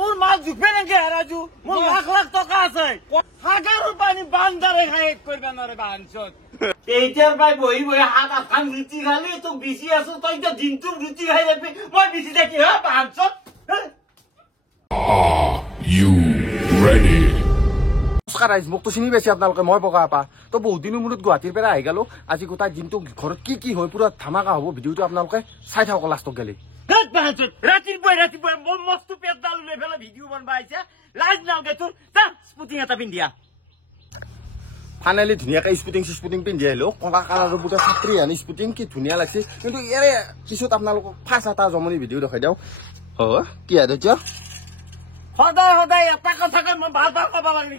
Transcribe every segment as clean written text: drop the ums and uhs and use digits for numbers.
মোর মাল জুপে নাকি রাজু মোর লাখ লাখ টাকা আছে হাজার পানি বান্দারে খাই করবে না রে বানছত এইটার ভাই বই বই হাত আখান রুচি খালি তো বিসি আছো তুই তো দিনটু রুচি খাই যাবি মই বিসি দেখি হ্যাঁ বানছত You ready? মোক তো চিনি পাইছে আপোনালোকে মই পকা আপা তো বহুত দিনৰ মূৰত গুৱাহাটীৰ পৰা আহি গলো আজি গোটাই দিনটো ঘৰত কি হয় পুৰা ধামাকা হ'ব ভিডিঅ'টো আপোনালোকে চাই থাকক লাষ্টত গেলি রাতির বই মস্ত পেট দাল উলে ফেলে ভিডিও বানবাইছে লাজ নালগে তোর স্পুটিং এটা পিন্ধিয়া ফাইনেলি ধুনীয়াকে স্পুটিং পিন্ধি আহিলো কলা কালাৰৰ বুটা ছাত্ৰী আনি স্পুটিং কি ধুনীয়া লাগছে কিন্তু ইয়াৰে পিছত আপোনালোকক ফাৰ্ষ্ট এটা জমনি ভিডিঅ' দেখাই দিওঁ কি আৰু এতিয়া সদায় সদায় এটা কথাকে মই বাৰ কবা লাগি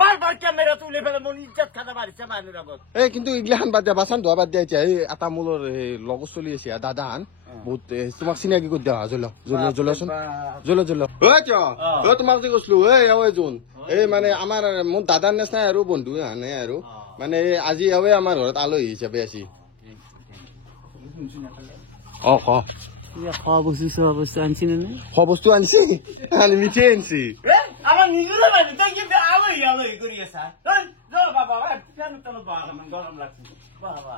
বাৰ কেমেৰা তুলে ফেলে মোৰ ইজ্জত খাতা মাৰিছে মানুহৰ আগত এই কিন্তু এইগিলাখান বাদ দিয়া বাচান ধোৱা বাদ দিয়া এতিয়া এই এটা মূলৰ লগত চলি আছে দাদাহান বহুত তোমাক চিনাকি কৰি দিয়া জ্বলাচোন তোমাক যে কৈছিলো জোন এই মানে আমাৰ মোৰ দাদাৰ নিচিনাই আৰু বন্ধু আনে আৰু মানে আজি আমাৰ ঘৰত আলহী হিচাপে আছে ক খোৱা বস্তু আনছি নে খোৱা বস্তু আনছি মিঠাই আনছি আমার নিজের বাড়ি তাই কিন্তু আলোই করি আসা বাবা গরম লাগছে বাবা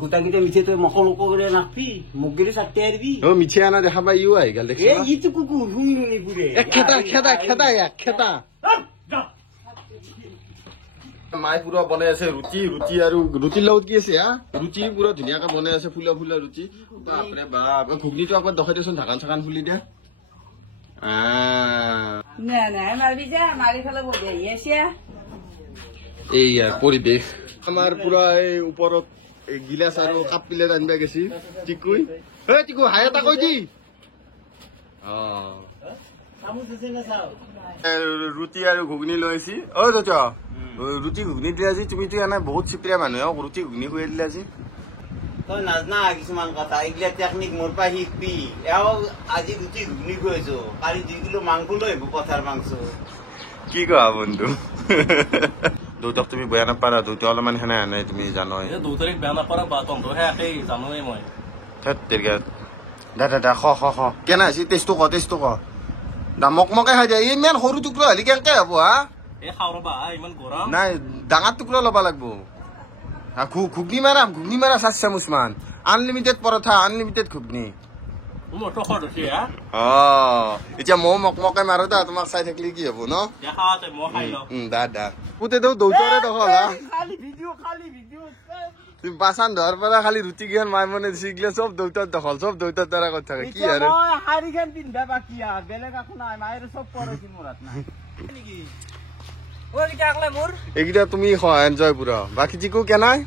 গোটা গিটা মিঠে তো মকল করে নাপি মুগেরে চারটে আরবি মিঠাই আনা দেখা পাই ইউ আহি গেল দেখি ইটো কুকুর হুই হুই পুরে খেতা মায়ে পুৰা বনাই আছে ৰুটি আৰু ৰুটিৰ লগত কি আছে ৰুটি পুৰা ধুনীয়াকে বনাই আছে ফুলা ৰুটি বাপৰে বাপ ঘুগনিটো আকৌ দেখাই দেচোন ঢাকান চাকান খুলি দিয়া এইয়া পৰিৱেশ আমাৰ পুৰা এই ওপৰত গিলাচ আৰু কাপ প্লেট আনিবা গেছি টিকুই টিকু হাই এটা কৈ দি ৰুটি আৰু ঘুগনি লৈ আহিছি ৰুটি ঘুগনি দিলে আজি তুমিতো এনে বহুত চিপৰীয়া মানুহ ৰুটি ঘুগনি খুৱাই দিলে আজি তই নাজনা কিছুমান কথা এইগিলা টেকনিক মোৰ পৰা শিকবি আজি ৰুটি ঘুগনি খুৱাইছো কালি 2 কিলো মাংস লৈ আহিব পথাৰ মাংস কি কোৱা বন্ধু দেউতাক তুমি বেয়া নাপাৰা দেউতা অলপমান সেনে আনে তুমি জানই দেউতাক বেয়া নাপাৰা বা তহঁতৰহে একেই জানোৱেই মই দাদা খ কেনে আছে টেষ্টটো ক মকমকে খাই দিয়া ইমান সৰু টুকুৰা হলি কেনেকে হ'ব নাই ডাঙৰ টুকুৰা ল'ব লাগব ঘুগনি মাৰা 7 চামুচ মান আনলিমিটেড পৰঠা আনলিমিটেড ঘুগনি এতিয়া মই মকমকে মাৰো দা তোমাক চাই থাকিলে কি হব ন দাদা পুতেতো দৌতাৰে দখল তুমি বাচান ধৰ পৰা খালি ৰুটি গিয়ান মাই মনে দিছিগলে চব দৌতাৰ দখল চব দৌতাৰ দ্বাৰা কথা থাকে কি আৰু হাৰিখান পিন্ধা বাকি বেলেগ একো নাই মায়েৰ সব পৰছিল মোৰাত নাই নেকি এইকেইটা তুমি এনজয় পুৰা বাকী যিকো কেনাই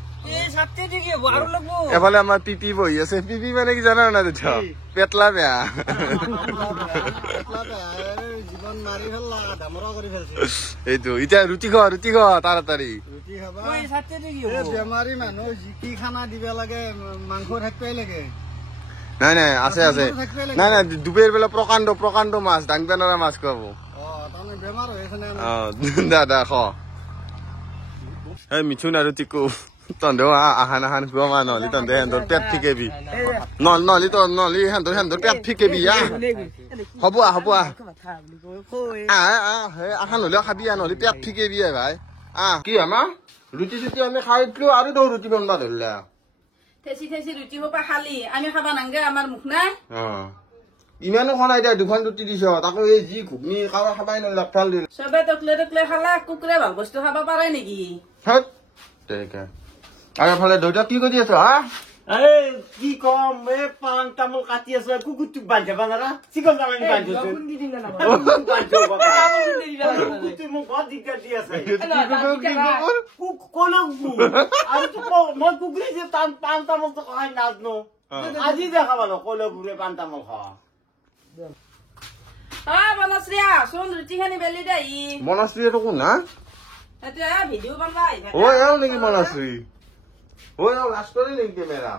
এফালে আমাৰ পিপি বহি আছে পিপি মানে কি জানা না তেতিয়া পেটলা বেয়া এইটো এতিয়া ৰুটি খোৱা তাড়াতাড়ি বেমাৰী মানুহ জিকি খানা দিব লাগে মাংস থাকিবই লাগে নাই আছে নাই দুপৰীয়াৰ বেলা প্ৰকাণ্ড মাছ দাংবা নৰা মাছ খুৱাব দাদা মিথুন আৰু টিকু তহঁতে আহান খোৱা মা নহলি তহঁতে সিহঁতৰ পেট ফিকেবি নহলি সিহঁতৰ পেট ফিকেবি হ'ব আহান হলেও খাবি নহলি পেট ফিকেবি ভাই কি আমাৰ ৰুটি চুটি আমি খাই দিলো আৰু তো ৰুটি বনবা ধৰিলা থেচি ৰুটি হোপা খালি আমি খাবা নাংগে আমাৰ মুখ নাই ইমানো খোৱা নাই দুখন ৰুটি দিছ তাকো এই যি ঘুগনি কাৰো খাবাই নলাল দিল চবে টকলে খালা কুকুৰে ভাল বস্তু খাব পাৰে নেকি আৰু এফালে দেউতা কি কৰি আছ কি কম পান তামোল কাটি আছো কুকুৰটোক বান্ধিবা নাৰা চিকন জামানি বান্ধিছো মোক বৰ দিগদাৰ দি আছে মই কুকুৰী যে পান তামোল খাই নাজনো আজি দেখাবা ন কলে ঘূৰে পান তামোল খাৱা বনশ্ৰীয়া চোন ৰুটি খানি বেলি দে মনশ্ৰীটো কোন না ভিডিঅ' বনবা নেকি মনশ্ৰী লাজ কৰি নেকি কেমেৰা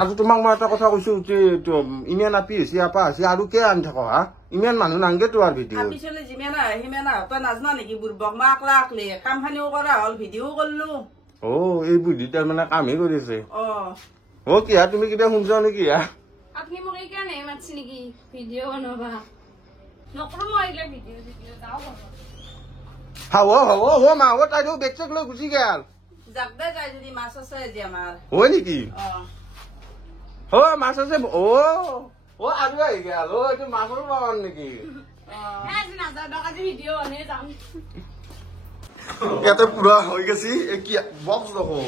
আজি তোমাক মই এটা কথা কৈছো ইমান আপি হৈছে আপা হৈছে আৰু কে আনি থাক ইমান মানুহ নাংগে তো আৰু ভিডিঅ পিছলে যিমান সিমান তই নাজনা নেকি বুঢ়বক মই আকলা আকলি কাম খানিও কৰা হল ভিডিঅ' কৰিলো এই বুদ্ধি তাৰমানে কামেই কৰিছে কি তুমি কিবা শুনছ নেকি আপনি মোক এইকাৰণে মাতছি নেকি ভিডিঅ' বনাবা নকৰো মই এইগিলা ভিডিঅ' যাওঁ হ'ব মা হ'ব তাইতো বেগ চেক লৈ গুচি গেল যাক দে যাই যদি মাছ আছে আজি আমাৰ হয় নেকি অ মাছ আছে আৰু আহি গেল এইটো মাছৰ বাগান নেকি আজি নাযাওঁ আজি ভিডিঅ' বনাই যাম ইয়াতে পুৰা হৈ গেছি কি বক্স দেখো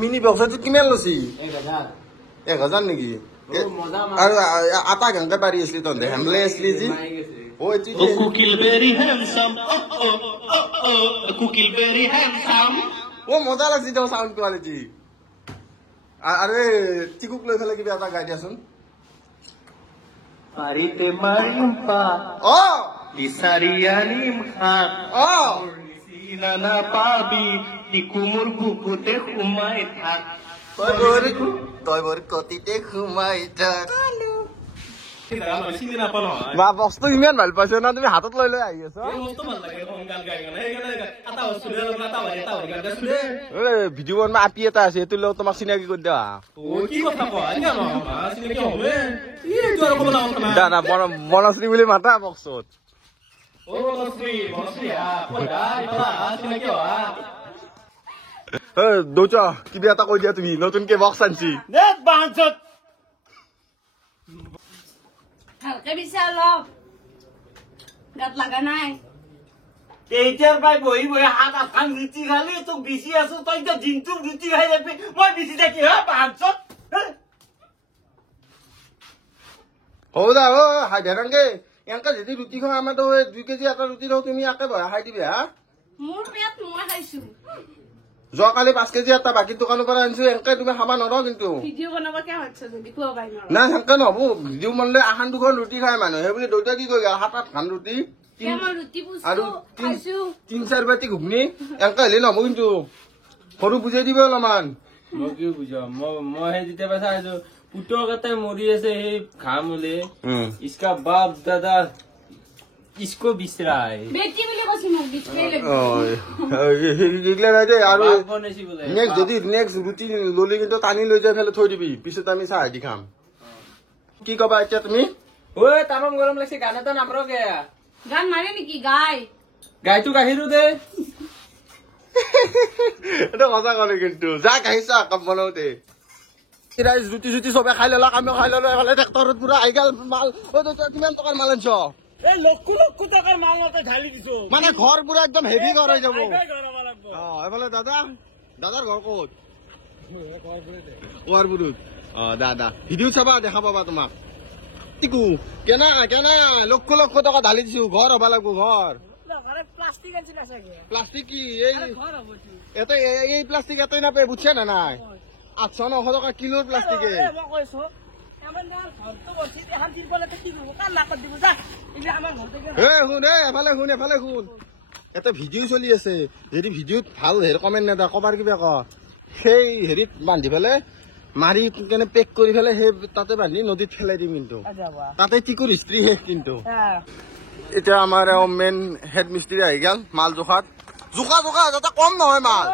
মিনি বক্স এইটো কিমান লৈছি 1000 নেকি আৰু আটা ঘণ্টা পাৰি আছিলি তহঁতে হেমলে আছিলি যি কুকিল ভেৰি হ্যান্ডসাম কুকিল ভেৰি হ্যান্ডসাম মজা লাগছি তোৰ চাউণ্ড কোৱালিটি আৰু টিকুক লৈ পেলাই কিবা এটা গাই দিয়াচোন পারিতে মারিম পা ইসারিয়ানিম খা না পাবি টিকুমুর বুকুতে ঘুমাই থাক তই বৰ কতিতে ঘুমাই থাক চিনি নাপালো বা বস্তু ইমান ভাল পাইছে না তুমি হাতত লৈ লৈ আহি আছ ভিডিঅ' বনোৱা আপি এটা আছে সেইটো লৈ তোমাক চিনাকি কৰি দিয়া দাদা বনশ্ৰী বুলি মাতা বক্সত দৌচ কিবা এটা কৈ দিয়া তুমি নতুনকে বক্স আনছি ভালকে বিচাৰ অলপ গাত লাগা নাই এইটার ভাই বহি বহি হাত আটখান লুচি খালি তোক বিচি আছো তই তো দিনটো লুচি খাই যাবি মই বিচি থাকি হ্যাঁ বাঞ্চত হৌদা হাই ধেৰাংগে এংকা যদি ৰুটি খাওঁ আমাৰ 2 কেজি এটা ৰুটি খাওঁ তুমি একে হাই দিবি হা মোৰ পেট মই খাইছো যোৱাকালি 5 কেজি এটা বাকী দোকানৰ পৰা আনিছো এনেকে তুমি খাবা নোৱাৰা কিন্তু ভিডিঅ' বনাব কিয় হচ্ছে যদি কোৱা পাই ন না সেনেকে নহব ভিডিঅ' বনালে আহান দুখন ৰুটি খাই মানুহ সেইবুলি দেউতা কি কৈ গেল 7-8 খান ৰুটি মই ৰুটি আৰু পুছছো খাইছো 3-4 বাটি ঘুগনি এনেকে হলে নহব কিন্তু সৰু বুজাই দিব অলপমান মই কি বুজাম মই সেই যেতিয়া পাইছা আহিছো পুতক এটাই মৰি আছে সেই ঘাম ওলে इसका बाप दादा इसको बिसराय বেটি বুলি কৈছি মোক দিছলে এইগিলা নাই দে আৰু বনাইছি বোলে নেক্সট যদি নেক্সট ৰুটি ললি কিন্তু টানি লৈ যাই ফেলে থৈ দিবি পিছত আমি চাহ দি খাম কি কবা এতিয়া তুমি ঐ তামাম গৰম লাগছে গান এটা নামৰো গে গান মাৰে নেকি গাই গাইটো গাহিৰো দে এটা কথা ক'লে কিন্তু যা খাইছা কাম বনাওতে ৰাইজ ৰুটি চুটি চবে খাই ললা আমিও খাই ললো এফালে ট্ৰেক্টৰত পুৰা আহি গেল মাল কিমান টকাৰ মাল আনছ এই লক্ষ লক্ষ টাকাৰ মাল মতো ঢালি দিছো মানে ঘৰ পুৰা একদম হেভি ঘৰ হৈ যাব ঘৰবা লাগবো এফালে দাদাৰ ঘৰ ক'ত ওৱাৰপুৰত দাদা ভিডিঅ' চাবা দেখা পাবা তোমাক টিকু কেনা লক্ষ লক্ষ টকা ঢালি দিছো ঘৰ হবা লাগবো ঘৰ প্লাষ্টিক আনছিল চাগে প্লাষ্টিক কি এই প্লাষ্টিক এটাই নাপায় বুজছে না নাই 800-900 টকা কিলোৰ প্লাষ্টিকে মই কৈছো আমাৰ গাঁৱৰ ঘৰটো বসি এখন তিৰপলতে কি কৰিব কাম নাকত দিব যা এতিয়া আমাৰ ঘৰতে এফালে শুন এটা ভিডিঅ' চলি আছে যদি ভিডিঅ'ত ভাল হেৰি কমেণ্ট নেদা কবাৰ কিবা ক সেই হেৰিত বান্ধি পেলাই মাৰি কেনে পেক কৰি পেলাই সেই তাতে বান্ধি নদীত পেলাই দিম কিন্তু তাতে টিকুৰ হিষ্ট্ৰী শেষ কিন্তু এতিয়া আমাৰ মেইন হেড মিস্ত্ৰী আহি গেল মাল জোখা যাতে কম নহয় মাল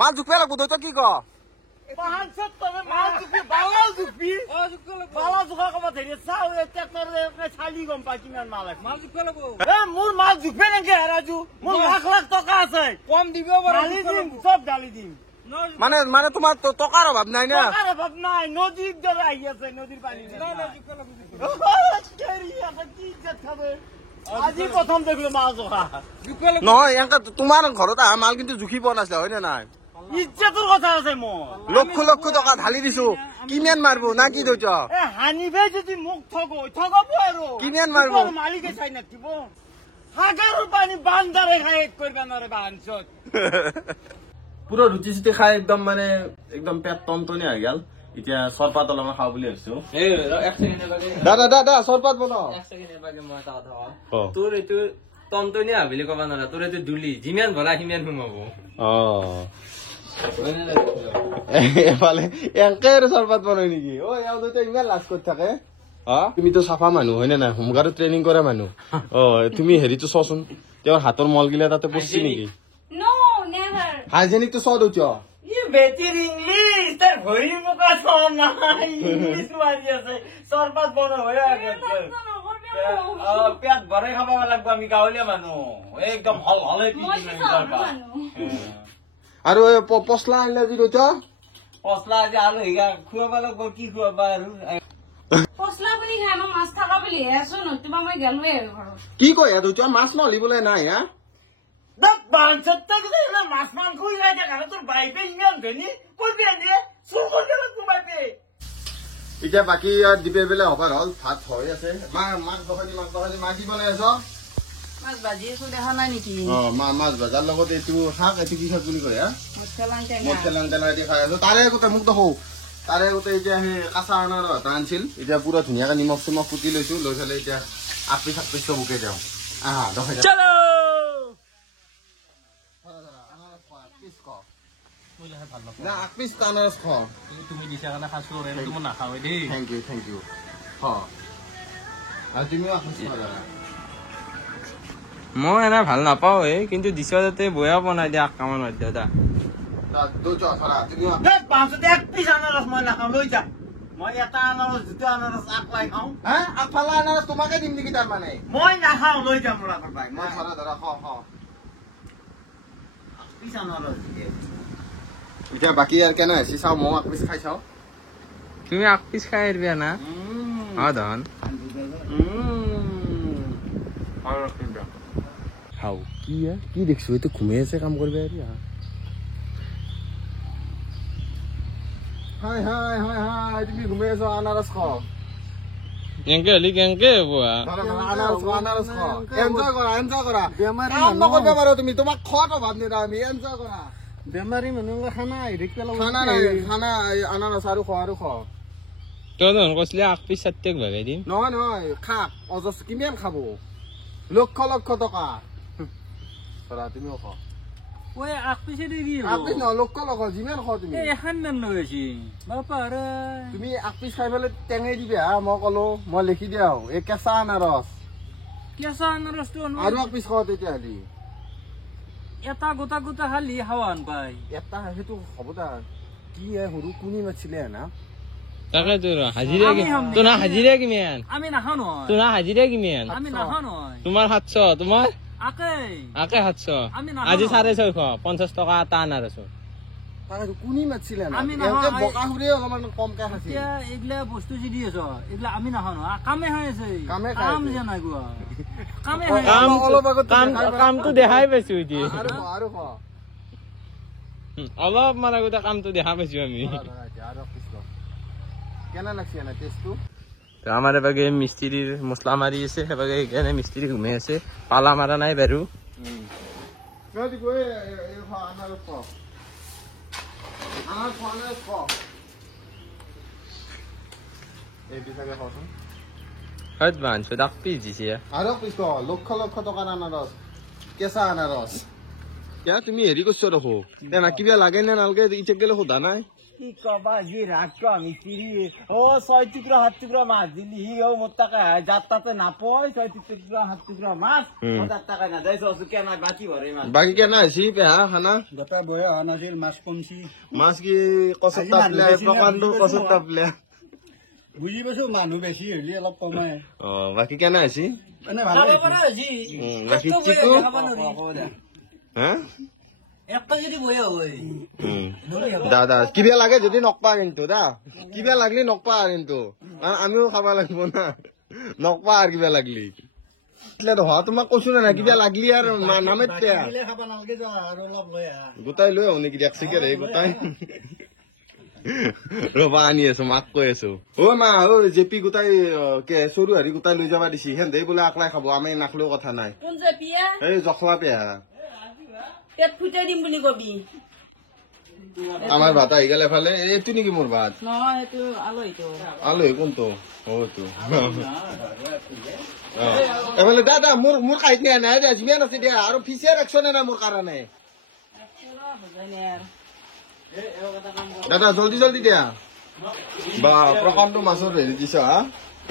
মাল জোখা লাগব তই কি ক বাঞ্চত তবে মাল জুপি বালাও জুপি বালা জুখা কবা ধৰি চাও ট্ৰেক্টৰ চালি গম পাই কিমান মাল আছে মাল জুপে লাগব মোৰ মাল জুপে নেকি ৰাজু মোৰ লাখ টকা আছে কম দিব ডালি দিম সব ডালি দিম মানে তোমাৰ টকাৰ অভাৱ নাই না টকাৰ অভাৱ নাই নদীৰ দৰে আহি আছে নদীৰ পানী আজি প্ৰথম দেখিলো মাল জোখা নহয় এনেকে তোমাৰ ঘৰত অহা মাল কিন্তু জুখি পোৱা নাছিলে হয় নে নাই ইজ্জতৰ কথা আছে মোৰ লক্ষ টকা ঢালি দিছো কিমান মাৰিব না কি দৌচ হানিবে যদি মোক ঠগাব আৰু কিমান মাৰিব মালিকে চাই নাথিব সাগৰৰ পানী বান্দাৰে খাই এক কৰিবা নোৱাৰে বাঞ্চত পুরো রুটি চুটি খাই একদম মানে একদম পেট টনটনি হৈ গেল এতিয়া চৰপাত অলপমান খাওঁ বুলি ভাবিছো দাদা চৰপাত বনাও মই এটা কথা কওঁ তোৰ এইটো টনটনীয়া বুলি ক'ব নোৱাৰা তোৰ এইটো দুলি যিমান ভৰা সিমান সোমাব এফালে এনেকে আৰু চৰপাত বনাই নেকি ইমান লাজ কৰি থাকে তুমিতো চাফা মানুহ হয় নে নাই হোমগাৰ্ডত ট্ৰেইনিং কৰা মানুহ তুমি হেৰিটো চোৱাচোন তেওঁৰ হাতৰ মল গিলা তাতে পৰছি নেকি নো নেভাৰ হাইজেনিকটো চোৱা দৌচ You better English. তাৰ ভৰি মুখা চোৱা নাই ইংলিছ মাৰি আছে চৰপাত বন হৈ আছে পেট ভৰাই খাব লাগিব আমি গাঁৱলীয়া মানুহ একদম হল হলে আৰু পচলা আনিলে যি কৈছ পচলা আজি আলু হিগা খুৱাব লাগিব কি খুৱাবা আৰু পচলা বুলি খাই মই মাছ থকা বুলি আছো নতুবা মই গেলোৱে আৰু ঘৰত কি কয় তই মাছ নলিবলৈ নাই হা মাছ মাংস তোৰ বাইপে ইমান ধনী কৰিবি দিয়ে চুৰ কৰি তোৰ বাইপে এতিয়া বাকী দিপে বেলে অফাৰ হল ভাত হৈ আছে মাছ বখানি মাছ কি বনাই আছ মাছ ভাজি আছো দেখা নাই নেকি মাছ ভাজাৰ লগত এইটো শাক এইটো কি শাক বুলি কয় হা মছলা মছলা টেঙা দি খাই আছো তাৰে আগতে মোক দেখো তাৰে আগতে এতিয়া সেই কাঁচা আনাৰ এটা আনিছিল এতিয়া পুৰা ধুনীয়াকে নিমখ চিমখ পুতি লৈছো লৈ পেলাই এতিয়া আপি চাপিছ বুকে যাওঁ আহা দেখাই তুমি দিছা কাৰণে খাইছো মই নাখাওৱে দেই থেংক ইউ আৰু তুমিও মই এনে ভাল নাপাওঁ কিন্তু দিছ যাতে বয়া বনাই দিয়া কামান মাত দাদা এক পিছ আনাৰস মই নাখাওঁ লৈ যা মই এটা আনাৰস দুটা আনাৰস আকলাই খাওঁ আগফালে আনাৰস তোমাকে দিম নেকি তাৰমানে মই নাখাওঁ লৈ যাম মোৰ আগৰ পাই মই ধৰা পিছ আনাৰস এতিয়া বাকী আৰু কেনে হৈছে চাওঁ মই এক পিচ খাই চাওঁ তুমি আগ পিছ খাই আহিবা না ধন খাও কি দেখছো এইটো ঘুমাই আছে কাম কৰিবা হাই তুমি ঘুমাই আছো আনাৰস খাও কেনেকে হলি কেনেকে হব আনাৰস খাও এনজয় কৰা কাম নকৰিবা বাৰু তুমি তোমাক খোৱাটো ভাত নিদা আমি এনজয় কৰা বেমাৰী মানুহ খানা খানা আনাৰস আৰু খাও তই দেখোন কৈছিলি আগ পিছ চাৰিটাক ভগাই দিম নহয় খাক অজস্ৰ কিমান খাব লক্ষ টকা তুমিও খাও আগ পিছে দি আগপিছ নহয় লক্ষ যিমান খাও তুমি এখন মান লগাইছি বাপা তুমি আগপিছ খাই পেলাই টেঙাই দিবা হা মই কলো মই লিখি দিওঁ এই কেঁচা আনাৰস কেঁচা আনাৰসটো আৰু আগপিছ খাওঁ তেতিয়াহ'লে এটা গোটা গোটা খালি হাৱান পাই এটা সেইটো হ'ব দা কি সৰু কুনি মাছিলে না তাকে তোৰ হাজিৰা তোৰ না হাজিৰা কিমান আমি নাখাওঁ নহয় তোৰ না হাজিৰা কিমান আমি নাখাওঁ নহয় তোমাৰ 700 তোমাৰ আকে আকে 700 আমি নাখাওঁ আজি 650 50 টকা এটা আনাৰস তাকে কুনি মাছিলে না আমি নাখাওঁ বকা হুৰে অলপমান কমকে খাইছে এতিয়া এইগিলা বস্তু যি দি আছ এইগিলা আমি নাখাওঁ নহয় কামে হৈ আছে কামে খাই কাম আছে। যে নাই গোৱা কামে হৈ কাম অলপ আগত কামটো দেখাই পাইছো এতিয়া আৰু খোৱা অলপ মান আগতে কামটো দেখা পাইছো আমি আৰু পিছ কেনে লাগছে না টেষ্টটো তো আমাৰ এবাগে মিস্ত্ৰীৰ মছলা মাৰি আছে সেবাগে সেইকাৰণে মিস্ত্ৰী ঘুমাই আছে পালা মাৰা নাই বাৰু নদি গৈ এই আনাৰস খাও আনাৰস খাও এই পিছাকে খাওচোন হয়ত বানছো দাক পিছ দিছে আৰু পিছ লক্ষ টকাৰ আনাৰস কেঁচা আনাৰস তুমি হেৰি কৰিছ দেখো কিবা লাগে নে নালাগে ইচ্ছা গেলে সোধা নাই কি কবা যি রাখো মিস্ত্রি 6 টুকরা 7 টুকরা মাছ দিলি মোর টাকা যার তাতে না পয় 6 টুকরা 7 টুকরা মাছ মোর টাকা না দেয় কেন বাকি ভরে মাছ বাকি কেন আছি পেহা খানা গোটা বয়া নাছিল মাছ কমছি মাছ কি কচত তাপলে প্ৰকাণ্ড কচত তাপলে বুজি পাইছো মানুহ বেছি হলি অলপ কমাই বাকি কেন আছি এনে ভালে বাকি চিকু হা একটা যদি বয়া হয় দাদা কিবা লাগে যদি নকপা কিন্তু দা কিবা লাগলি নকপা কিন্তু আমিও খাবা লাগিব না নকপা আর কিবা লাগলি তোমাক কৈছো না কিবা লাগলি আর নামে খাবা নালগে যা আৰু অলপ লৈ আহ গোটাই লৈ আহো নেকি দেখছি কে গোটাই ৰবা আনি আছো মাক কৈ আছো মা জেপি গোটাই চৰু হাৰি গোটাই লৈ যাবা দিছি হেন বোলে আকলাই খাব আমি নাখলেও কথা নাই কোন যে পিয়া এই জখলা পেহা পেট ফুটাই দিম বুলি কবি আমার ভাত আহি গেল এফালে এইটো নেকি মোৰ ভাত নহয় এইটো আলহীটো আলহী কোনটো তো এফালে দাদা মোৰ খাইত নিয়া নাই দিয়া যিমান আছে দিয়া আৰু ফিচিয়াৰ ৰাখছ নে না মোৰ কাৰণে দাদা জলদি দিয়া বা প্ৰকাণ্ড মাছৰ হেৰি দিছ হা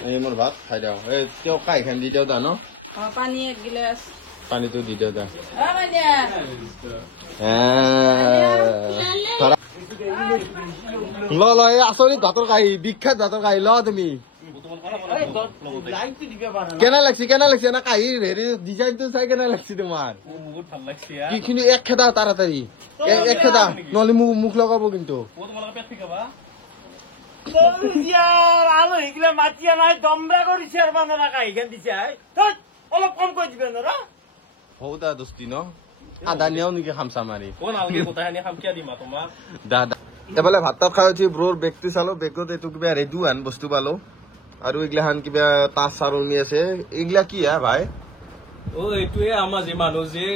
এই মোৰ ভাত খাই দিওঁ এই তেওঁ কাই খান দি দিওঁ দা ন পানী এক গিলাচ পানীটো দি দিওঁ দা ল ল এই আচৰিত ভাতৰ কাঁহী বিখ্যাত ভাতৰ কাঁহী ল তুমি কেনে লাগছে না কাঁহীৰ হেৰি ডিজাইনটো চাই কেনে লাগছে তোমাৰ কিন্তু এক খেদা তাড়াতাড়ি এক খেদা নহলে মুখ লগাব কিন্তু আলহী গিলা মাতিয়া নাই দমৰা কৰিছে আৰু বান্দৰা কাঁহীখন দিছে অলপ কম কৈ দিবে ন হৌদা দোস্তি ন আদা নিয়াও নেকি খামচা মাৰি দাদা এফালে ভাত তাত খাই উঠি ব্ৰৰ বেগটো চালো বেগত এইটো কিবা ৰেডু হান বস্তু পালো আৰু এইগিলাখান কিবা তাচ চাৰণি আছে এইগিলা কি হা ভাই এইটোৱে আমাৰ যে মানুহ যে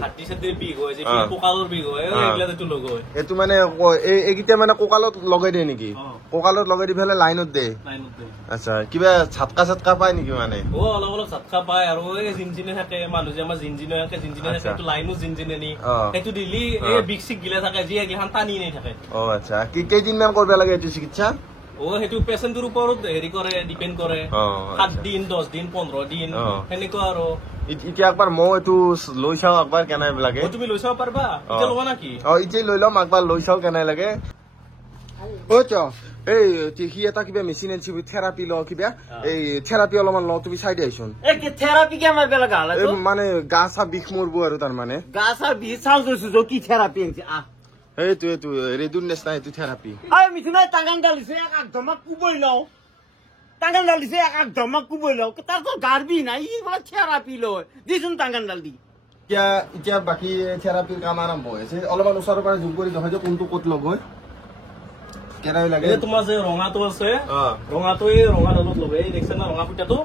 হাতী চাতি বিষ হয় যে কঁকালৰ বিষ হয় এইগিলাটো লগ হয় এইটো মানে এইকেইটা মানে কঁকালত লগাই দিয়ে নেকি কঁকালত লগাই দি পেলাই লাইনত দে আচ্ছা কিবা ঝাটকা চাটকা পায় নেকি মানে অলপ অলপ ঝাটকা পায় আৰু এই জিনজিনে থাকে মানুহ যে আমাৰ জিনজিনে থাকে সেইটো লাইনো জিনজিনে নি সেইটো দিলি এই বিষ চিক গিলা থাকে যি এইগিলাখান টানি নি থাকে আচ্ছা কেইদিনমান কৰিব লাগে এইটো চিকিৎসা সেইটো পেচেণ্টৰ ওপৰত হেৰি কৰে ডিপেণ্ড কৰে 7 দিন 10 দিন 15 দিন সেনেকুৱা আৰু এতিয়া একবাৰ মই এইটো লৈ চাওঁ একবাৰ কেনে লাগে তুমি লৈ চাব পাৰিবা এতিয়া ল'বা নেকি এতিয়া লৈ ল'ম একবাৰ লৈ চাওঁ কেনে লাগে এই সি এটা কিবা মেচিন আনিছে থেৰাপি ল কিবা এই থেৰাপি অলপমান ল তুমি চাই দিয়াচোন থেৰাপি কে আমাৰ বেলেগ মানে গা চা বিষ মৰব আৰু তাৰমানে গা চা বিষ চাওঁ কৈছো কি থেৰাপি আনিছে এইটো ৰেডুৰ নিচিনা এইটো থেৰাপি মিথুনাই টাঙান ডালিছে এক ধমক কুবই লওঁ টাঙান ডাল দিছে এক ধমক কুবই লওঁ তাৰ তো গাৰবি নাই ই বোলে থেৰাপি লয় দিচোন টাঙান ডাল দি এতিয়া বাকী থেৰাপিৰ কাম আৰম্ভ হৈছে অলপমান ওচৰৰ পৰা জুম কৰি দেখাই যে কোনটো ক'ত লগ হয় কেনে লাগে তোমাৰ যে ৰঙাটো আছে ৰঙাটো এই ৰঙা ডালত লগ এই দেখিছে না ৰঙা ফুটাটো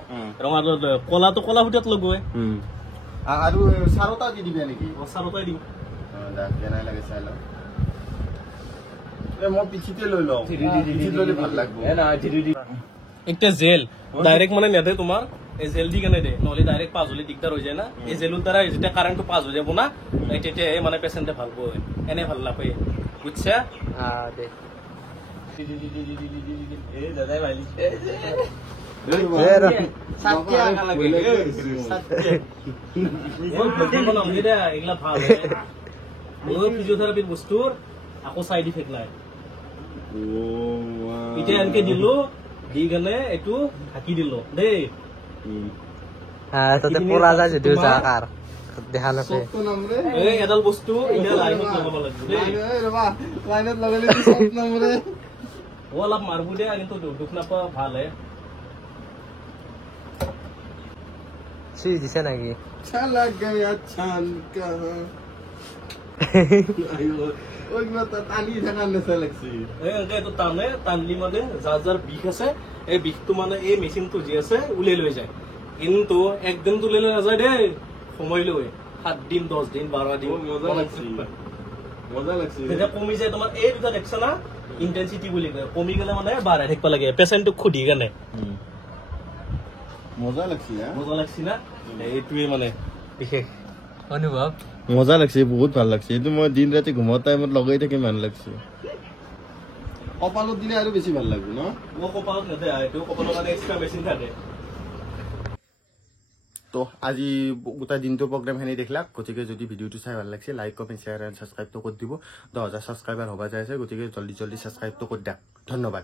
ৰঙা ডালত কলাটো কলা ফুটাত লগ হয় আৰু চাৰতা দি দিবি নেকি চাৰতাই দিম কেনে লাগে চাই লওঁ মই পিঠিতে লৈ লওঁ পিঠিত ললে ভাল লাগব একটা জেল ডাইরেক্ট মানে নেদে তোমার এই জেল দি কেনে দে নহলে ডাইরেক্ট পাঁচ হলে দিগদার হৈ যায় না এই জেলুর দ্বারা যেটা কারেন্টটো পাঁচ হৈ যাব না তেতিয়া মানে পেশেন্টে ভাল পায় এনে ভাল নাপায় বুঝছা দে এই দাদাই ভাই এগুলা ভাল ফিজিওথেরাপির বস্তুর আকৌ সাইড ইফেক্ট নাই এতিয়া এনেকে দিলো দি কেনে এইটো ঢাকি দিলো দেই তাতে পোৰা যায় যদিও জাকাৰ দেখা নাপায় এই এডাল বস্তু এতিয়া লাইনত লগাব লাগিব দেই লাইনত লগালে সব নামৰে অলপ মাৰবো দে কিন্তু দুখ নাপা ভাল হে চুই দিছে নেকি চালা গয়া চান কাহা টানি থাকাৰ নিচিনা লাগছে এইটো টানে টানলি মানে যাৰ যাৰ বিষ আছে এই বিষটো মানে এই মেচিনটো যি আছে উলিয়াই লৈ যায় কিন্তু একদিনটো উলিয়াই লৈ নাযায় দেই সময় লৈ 7 দিন 10 দিন 12 দিন মজা লাগছে যেতিয়া কমি যায় তোমাৰ এই দুটা দেখছা না ইন্টেন্সিটি বুলি কয় কমি গলে মানে বাঢ়াই থাকিব লাগে পেচেণ্টটো খুদি কেনে মজা লাগছে না এইটোৱে মানে বিশেষ অনুভৱ মজা লাগছে বহুত ভাল লাগছে এইটো মই দিন ৰাতি ঘুমোৱা টাইমত লগাই থাকি ভাল লাগছে কপালত দিলে আৰু বেছি ভাল লাগিব ন মই কপালত নেদে এইটো কপালৰ কাৰণে এক্সট্ৰা মেচিন থাকে তো আজি গোটেই দিনটো প্ৰগ্ৰামখিনি দেখিলাক গতিকে যদি ভিডিঅ'টো চাই ভাল লাগিছে লাইক কমেণ্ট শ্বেয়াৰ এণ্ড ছাবস্ক্ৰাইবটো কৰি দিব 10,000 ছাবস্ক্ৰাইবাৰ হ'ব যাই আছে গতিকে জলদি ছাবস্ক্ৰাইবটো কৰি দিয়ক ধন্যবাদ